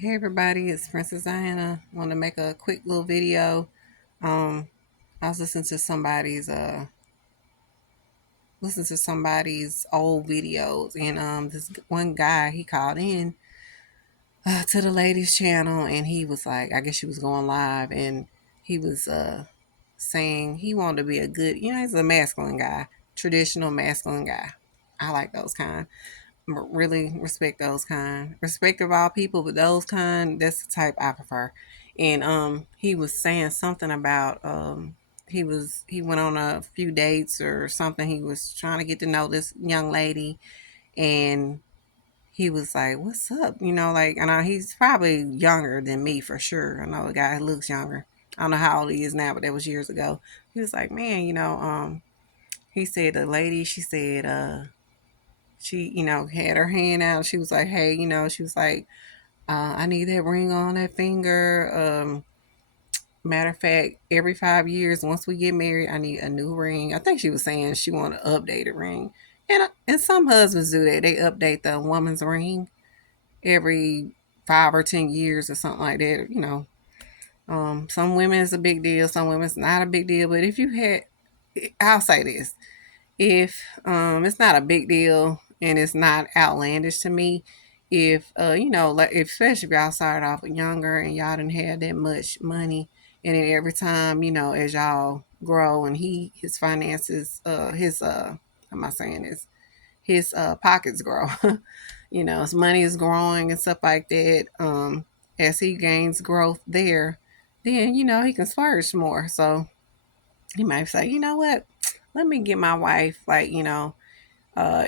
Hey everybody, it's Princess Diana. Want to make a quick little video. Um, I was listening to somebody's old videos, and this one guy he called in to the ladies' channel, and he was like, I guess she was going live, and he was saying he wanted to be a good, he's a masculine guy, traditional masculine guy. I like those kind. Really respect those kind. Respect of all people, but those kind, that's the type I prefer. And he was saying something about he went on a few dates or something. He was trying to get to know this young lady, and he was like, "What's up?" Like, I know he's probably younger than me for sure. I know the guy looks younger. I don't know how old he is now, but that was years ago. He was like, "Man, he said the lady, she said, she, had her hand out. She was like, hey, she was like, I need that ring on that finger. Matter of fact, every 5 years, once we get married, I need a new ring. I think she was saying she wanted an updated ring. And some husbands do that. They update the woman's ring every 5 or 10 years or something like that. Some women it's a big deal, some women it's not a big deal. But if you had, I'll say this: if it's not a big deal and it's not outlandish to me, if like especially if y'all started off younger and y'all didn't have that much money, and then every time as y'all grow and his finances how am I saying this, his pockets grow, his money is growing and stuff like that. As he gains growth there, then he can splurge more. So he might say, you know what, let me get my wife, like, uh,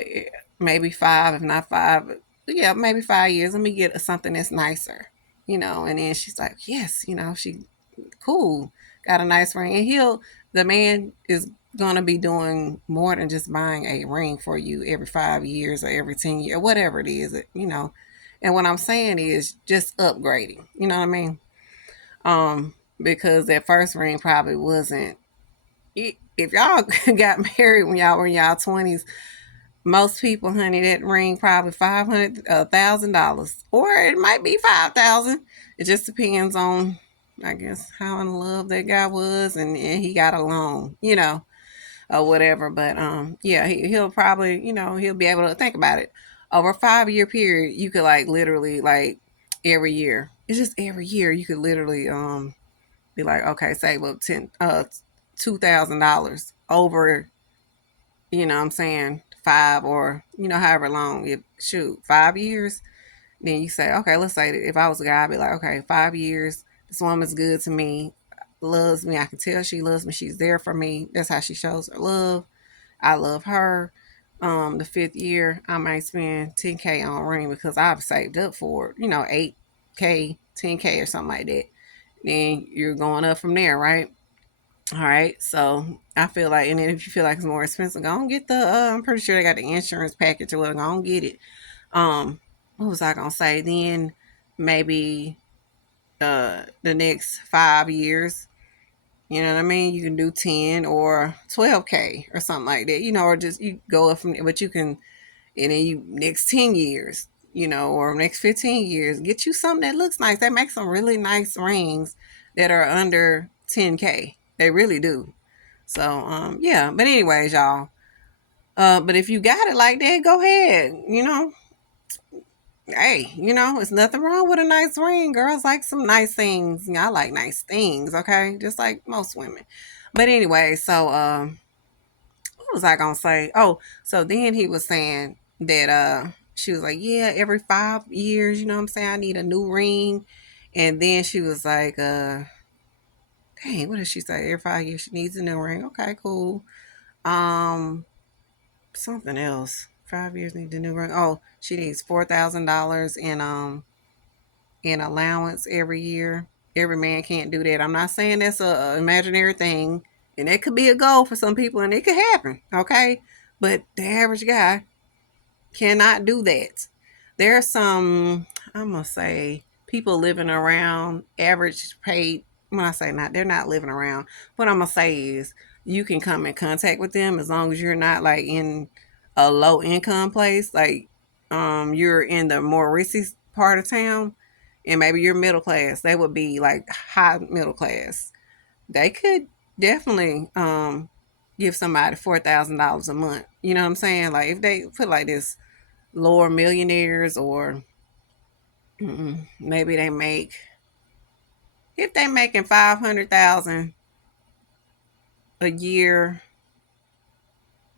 maybe five, if not five, yeah, maybe 5 years. Let me get something that's nicer, And then she's like, yes, she cool, got a nice ring, and the man is gonna be doing more than just buying a ring for you every 5 years or every 10 years, whatever it is. And what I'm saying is just upgrading. You know what I mean? Because that first ring probably wasn't. If y'all got married when y'all were in y'all 20s, most people, honey, that ring probably $500, or it might be 5,000. It just depends on, I guess, how in love that guy was, and he got along, or whatever. But yeah, he'll probably, he'll be able to think about it over a 5 year period. You could like literally like every year. It's just every year you could literally be like, okay, save up $2,000 over, what I'm saying, five, or however long, if shoot 5 years. Then you say, okay, let's say that if I was a guy, I'd be like, okay, 5 years, this woman's good to me, loves me, I can tell she loves me, she's there for me, that's how she shows her love, I love her. The fifth year I might spend 10K on a ring because I've saved up for it, 8K, 10K or something like that. Then you're going up from there, right? All right, so I feel like, and then if you feel like it's more expensive, go and get the. I'm pretty sure they got the insurance package, or what. Go and get it. What was I gonna say? Then maybe the next 5 years. You know what I mean? You can do 10 or 12K or something like that. Or just you go up from, but you can, and then you next 10 years. Or next 15 years, get you something that looks nice. They make some really nice rings that are under 10K. They really do. So yeah, but anyways, y'all. But if you got it like that, go ahead. Hey, it's nothing wrong with a nice ring. Girls like some nice things. I like nice things, okay? Just like most women. But anyway, so what was I gonna say? Oh, so then he was saying that she was like, yeah, every 5 years, you know what I'm saying, I need a new ring. And then she was like, dang, what did she say? Every 5 years she needs a new ring. Okay, cool. Um Something else. 5 years need a new ring. Oh, she needs $4,000 in allowance every year. Every man can't do that. I'm not saying that's a imaginary thing, and it could be a goal for some people, and it could happen. Okay, but the average guy cannot do that. There are some, I'm gonna say, people living around average paid. When I say not, they're not living around. What I'm gonna say is you can come in contact with them as long as you're not like in a low income place, like you're in the more risky part of town. and maybe you're middle class, they would be like high middle class. They could definitely give somebody $4,000 a month. You know what I'm saying? Like if they put like this, lower millionaires, or maybe they make, if they making 500,000 a year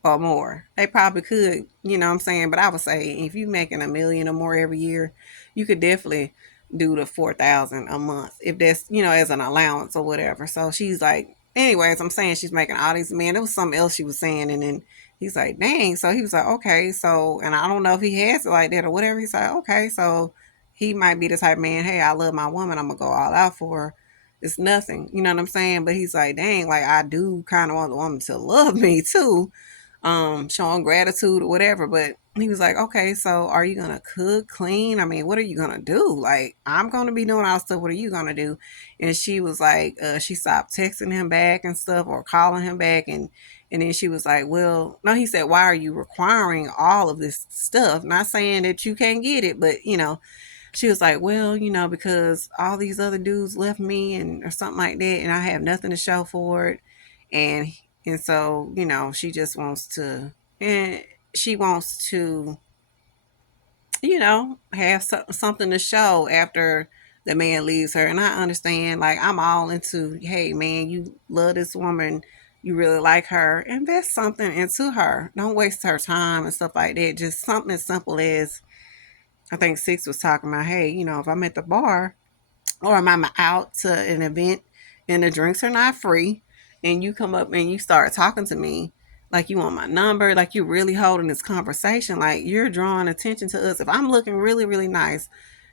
or more. They probably could, you know what I'm saying? But I would say if you making a million or more every year, you could definitely do the 4,000 a month if that's, as an allowance or whatever. So she's like, anyways, I'm saying she's making all these, man, there was something else she was saying, and then he's like, dang. So he was like, okay, so, and I don't know if he has it like that or whatever. He's like, okay, so he might be the type of man, hey, I love my woman, I'm gonna go all out for her. It's nothing, you know what I'm saying? But he's like, dang, like I do kind of want the woman to love me too, showing gratitude or whatever. But he was like, okay, so are you gonna cook, clean? I mean, what are you gonna do? Like, I'm gonna be doing all stuff. What are you gonna do? And she was like, she stopped texting him back and stuff, or calling him back, and then she was like, well, no, he said, why are you requiring all of this stuff? Not saying that you can't get it, but she was like, well, because all these other dudes left me, and or something like that, and I have nothing to show for it. And so, she just wants to, and she wants to, have something to show after the man leaves her. And I understand, like, I'm all into, hey, man, you love this woman, you really like her, invest something into her. Don't waste her time and stuff like that. Just something as simple as, I think Six was talking about, hey, if I'm at the bar, or I'm out to an event and the drinks are not free, and you come up and you start talking to me like you want my number, like you really holding this conversation, like you're drawing attention to us. If I'm looking really, really nice,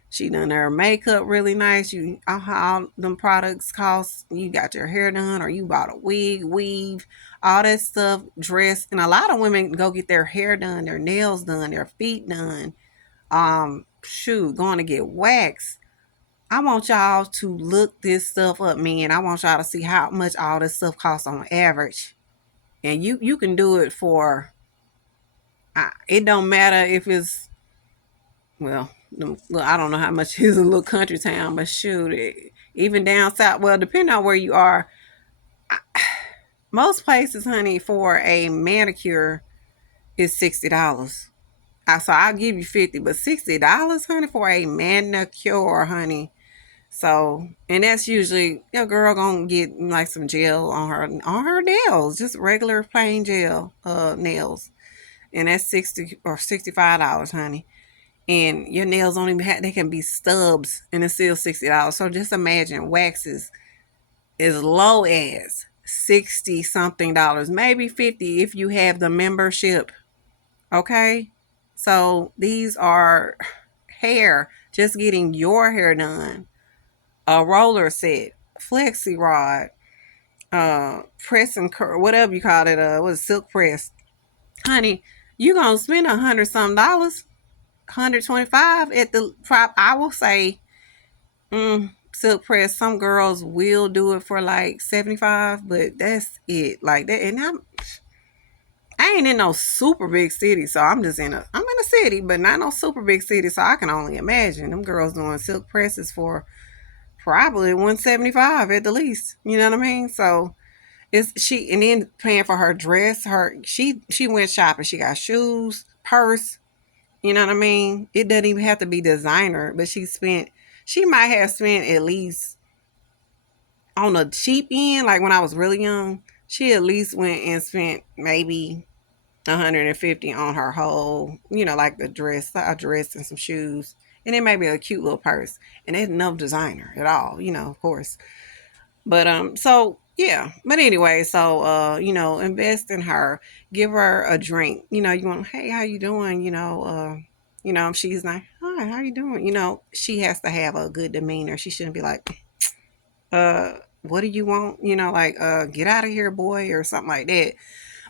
she done her makeup really nice, you all them products cost, you got your hair done, or you bought a wig, weave, all that stuff, dress. And a lot of women go get their hair done, their nails done, their feet done, shoot, going to get waxed. I want y'all to look this stuff up, man. I want y'all to see how much all this stuff costs on average. And you can do it for, it don't matter if it's, well, I don't know how much is a little country town, but shoot, even down south, well, depending on where you are, most places, honey, for a manicure is $60. So I'll give you 50, but $60, honey, for a manicure, honey. So, and that's usually your girl gonna get like some gel on her nails, just regular plain gel nails, and that's 60 or $65, honey. And your nails don't even have, they can be stubs, and it's still $60. So just imagine waxes as low as 60 something dollars, maybe 50 if you have the membership. Okay, so these are hair, just getting your hair done, a roller set, flexi rod, press and curl, whatever you call it, was silk press, honey. You gonna spend $100 some, 125 at the prop. I will say, silk press. Some girls will do it for like 75, but that's it. Like that, and I ain't in no super big city, so I'm in a city, but not no super big city. So I can only imagine them girls doing silk presses for probably 175 at the least. You know what I mean? So it's she, and then paying for her dress, she went shopping. She got shoes, purse, you know what I mean? It doesn't even have to be designer, but she might have spent at least on the cheap end, like when I was really young, she at least went and spent maybe 150 on her whole, like the dress, a dress and some shoes, and then maybe a cute little purse. And it's no designer at all, of course. But so yeah. But anyway, so invest in her, give her a drink. You want, hey, how you doing? If she's like, hi, how you doing? She has to have a good demeanor. She shouldn't be like, what do you want? Like, get out of here, boy, or something like that.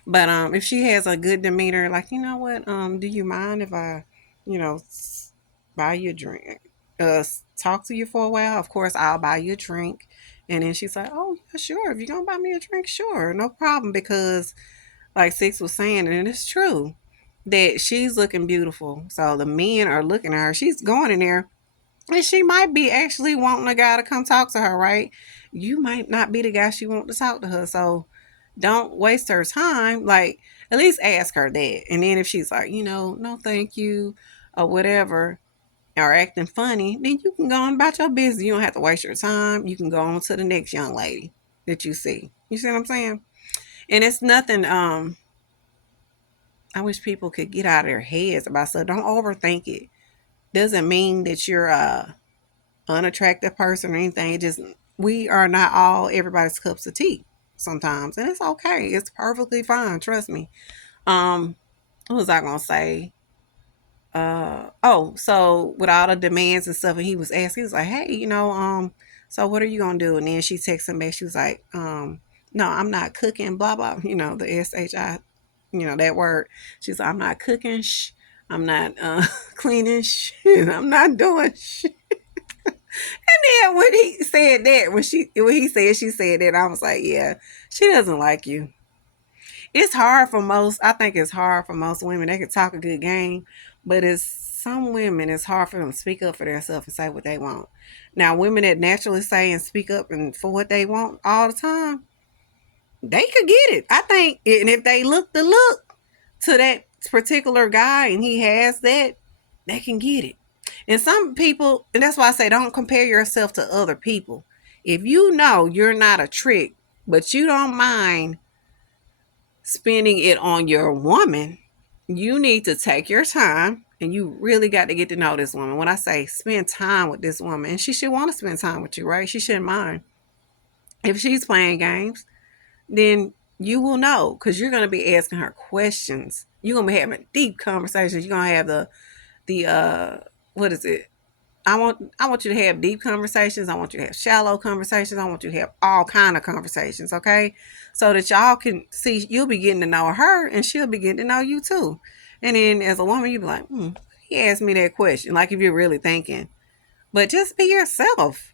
But if she has a good demeanor, like, what, do you mind if I, buy you a drink? Talk to you for a while. Of course, I'll buy you a drink. And then she's like, oh, yeah, sure. If you're gonna buy me a drink, sure, no problem. Because, like Six was saying, and it's true, that she's looking beautiful. So the men are looking at her. She's going in there And she might be actually wanting a guy to come talk to her, right? You might not be the guy she want to talk to her. So don't waste her time. Like, at least ask her that. And then if she's like, no, thank you, or whatever, or acting funny, then you can go on about your business. You don't have to waste your time. You can go on to the next young lady that you see. You see what I'm saying? And it's nothing, I wish people could get out of their heads about stuff. Don't overthink it. Doesn't mean that you're a unattractive person or anything. It just, we are not all everybody's cups of tea sometimes. And it's okay. It's perfectly fine. Trust me. What was I gonna say? So with all the demands and stuff, and he was asking, he was like, hey, so what are you gonna do? And then she texted him back, she was like, no, I'm not cooking, blah blah, the SHI, that word. She's like, I'm not cooking, I'm not cleaning, I'm not doing. And then when he said that, when he said she said that, I was like, yeah, she doesn't like you. It's hard for most. I think it's hard for most women. They can talk a good game, but it's some women. It's hard for them to speak up for themselves and say what they want. Now, women that naturally say and speak up and for what they want all the time, they could get it. I think, and if they look to that particular guy and he has that, they can get it. And some people, and that's why I say don't compare yourself to other people. If you know you're not a trick, but you don't mind spending it on your woman, you need to take your time and you really got to get to know this woman. When I say spend time with this woman, and she should want to spend time with you, right? She shouldn't mind. If she's playing games, then you will know because you're going to be asking her questions. You're going to be having deep conversations. You're going to have the what is it? I want you to have deep conversations. I want you to have shallow conversations. I want you to have all kind of conversations, okay? So that y'all can see, you'll be getting to know her and she'll be getting to know you too. And then as a woman, you'll be like, he asked me that question. Like if you're really thinking. But just be yourself.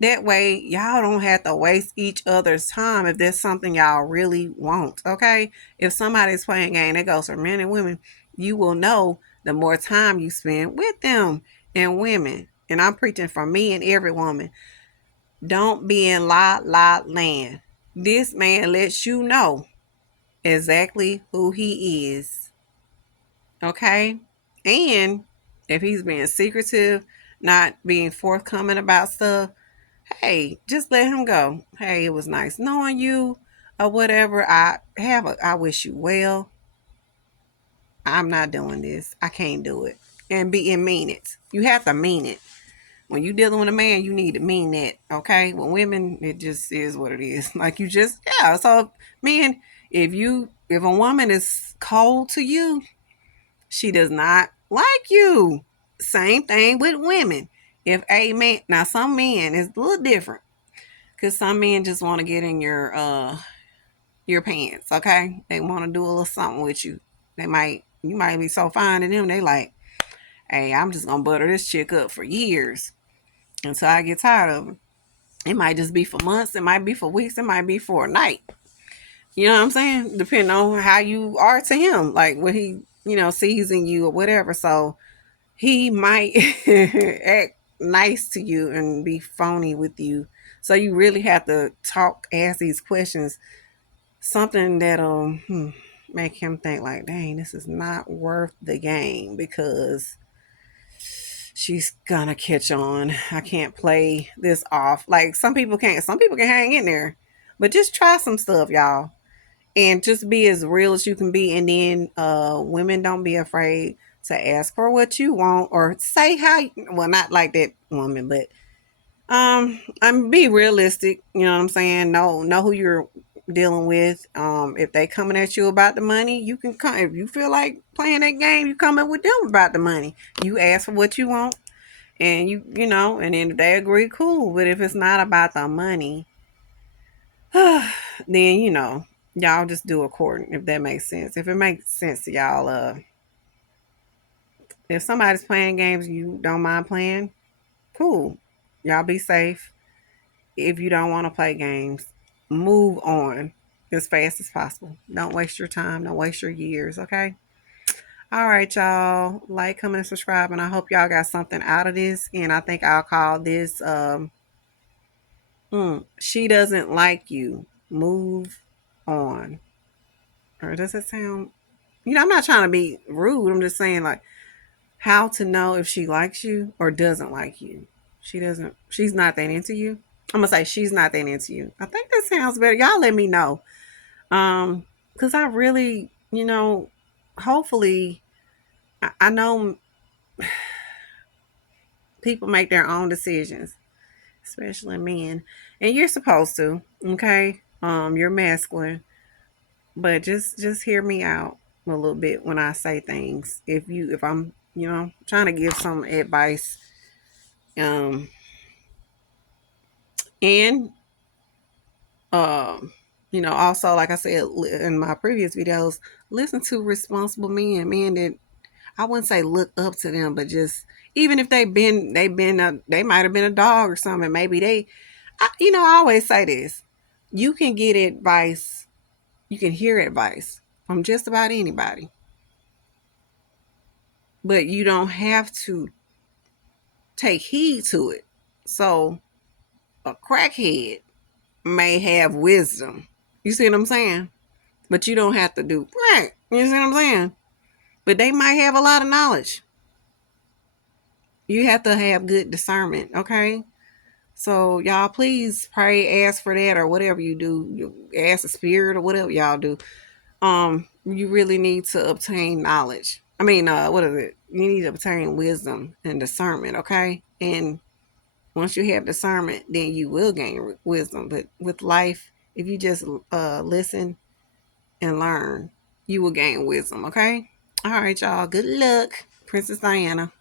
That way y'all don't have to waste each other's time if there's something y'all really want, okay? If somebody's playing a game, that goes for men and women, you will know the more time you spend with them and women. And I'm preaching for me and every woman. Don't be in la land. This man lets you know exactly who he is. Okay? And if he's being secretive, not being forthcoming about stuff, hey, just let him go. Hey, it was nice knowing you or whatever. I wish you well. I'm not doing this. I can't do it. And mean it. You have to mean it. When you dealing with a man, you need to mean that, okay? With women, it just is what it is. Like you just, yeah. So, men, if a woman is cold to you, she does not like you. Same thing with women. If a man, now some men is a little different, because some men just want to get in your pants, okay? They want to do a little something with you. You might be so fine to them. They like, hey, I'm just gonna butter this chick up for years until I get tired of him. It might just be for months. It might be for weeks. It might be for a night. You know what I'm saying? Depending on how you are to him, like what he, sees in you or whatever. So he might act nice to you and be phony with you. So you really have to ask these questions, something that'll make him think like, dang, this is not worth the game because she's gonna catch on. I can't play this off. Like some people can't. Some people can hang in there, but just try some stuff, y'all, and just be as real as you can be. And then, women, don't be afraid to ask for what you want or say how. Well, not like that woman, but I'm be realistic. You know what I'm saying? Know who you're dealing with. If they coming at you about the money, you can come. If you feel like playing that game, you coming with them about the money. You ask for what you want and and then if they agree, cool. But if it's not about the money, then y'all just do according, if that makes sense. If it makes sense to y'all, if somebody's playing games you don't mind playing, cool. Y'all be safe. If you don't want to play games, move on as fast as possible. Don't waste your time, don't waste your years, okay? All right, y'all. Like, comment, and subscribe. And I hope y'all got something out of this. And I think I'll call this She Doesn't Like You. Move on. Or does it sound, I'm not trying to be rude. I'm just saying, like, how to know if she likes you or doesn't like you. She's not that into you. I'm gonna say she's not that into you. I think that sounds better. Y'all let me know. Because I really, hopefully, I know people make their own decisions, especially men. And you're supposed to, okay? You're masculine. But just hear me out a little bit when I say things. If I'm, trying to give some advice, um and also, like I said in my previous videos, listen to responsible men that I wouldn't say look up to them, but just even if they might have been a dog or something. Maybe I always say this: you can get advice, you can hear advice from just about anybody, but you don't have to take heed to it. So a crackhead may have wisdom. You see what I'm saying? But you don't have to do right. You see what I'm saying? But they might have a lot of knowledge. You have to have good discernment, okay? So y'all please pray, ask for that or whatever you do. You ask the spirit or whatever y'all do. You really need to obtain knowledge. I mean, what is it? You need to obtain wisdom and discernment, okay? And once you have discernment, then you will gain wisdom. But with life, if you just listen and learn, you will gain wisdom, okay? All right, y'all. Good luck. Princess Diana.